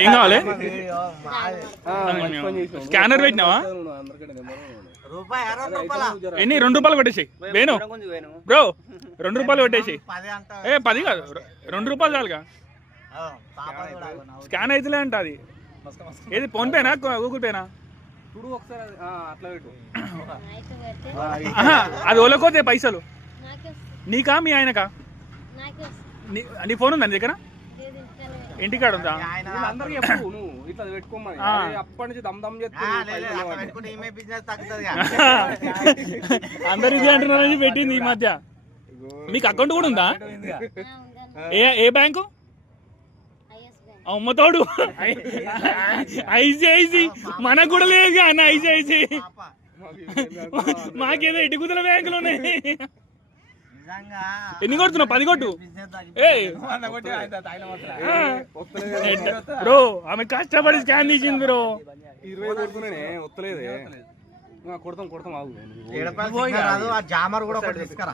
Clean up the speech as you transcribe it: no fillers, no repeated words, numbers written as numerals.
ఏం కావాలి? స్కానర్ పెట్టినావా? ఎన్ని? 2 రూపాయలు కొట్టేసి వేణు బ్రో, 2 రూపాయలు కొట్టేసి. 10 కాదు, 2 రూపాయలు చాలుగా. స్కాన్ అయితేలే అంట అది. ఏది ఫోన్ పేనా గూగుల్ పేనా? అది ఓలకోతే పైసలు నీకా మీ ఆయనకా? నీ ఫోన్ ఉందా నీ దగ్గర? ఇంటికాడ ఉందా? అందరు ఇది అంటున్నారని పెట్టింది ఈ మధ్య. మీకు అకౌంట్ కూడా ఉందా? ఏ బ్యాంకు? అమ్మతోడు ఐసిఐసి. మనకు కూడా లేదు అన్న ఐసిఐసి. మాకేదో ఎటుకుతుల బ్యాంకులు ఉన్నాయి. ఎన్ని కొడుతున్నావు? 10 కొట్టు. బ్రో ఆమె కష్టపడి స్కాన్ తీసింది బ్రో. 20 కొడుతున్నానే వస్తలేదే. కొడతాం ఆగు. జామర్ కూడా తీసుకురా.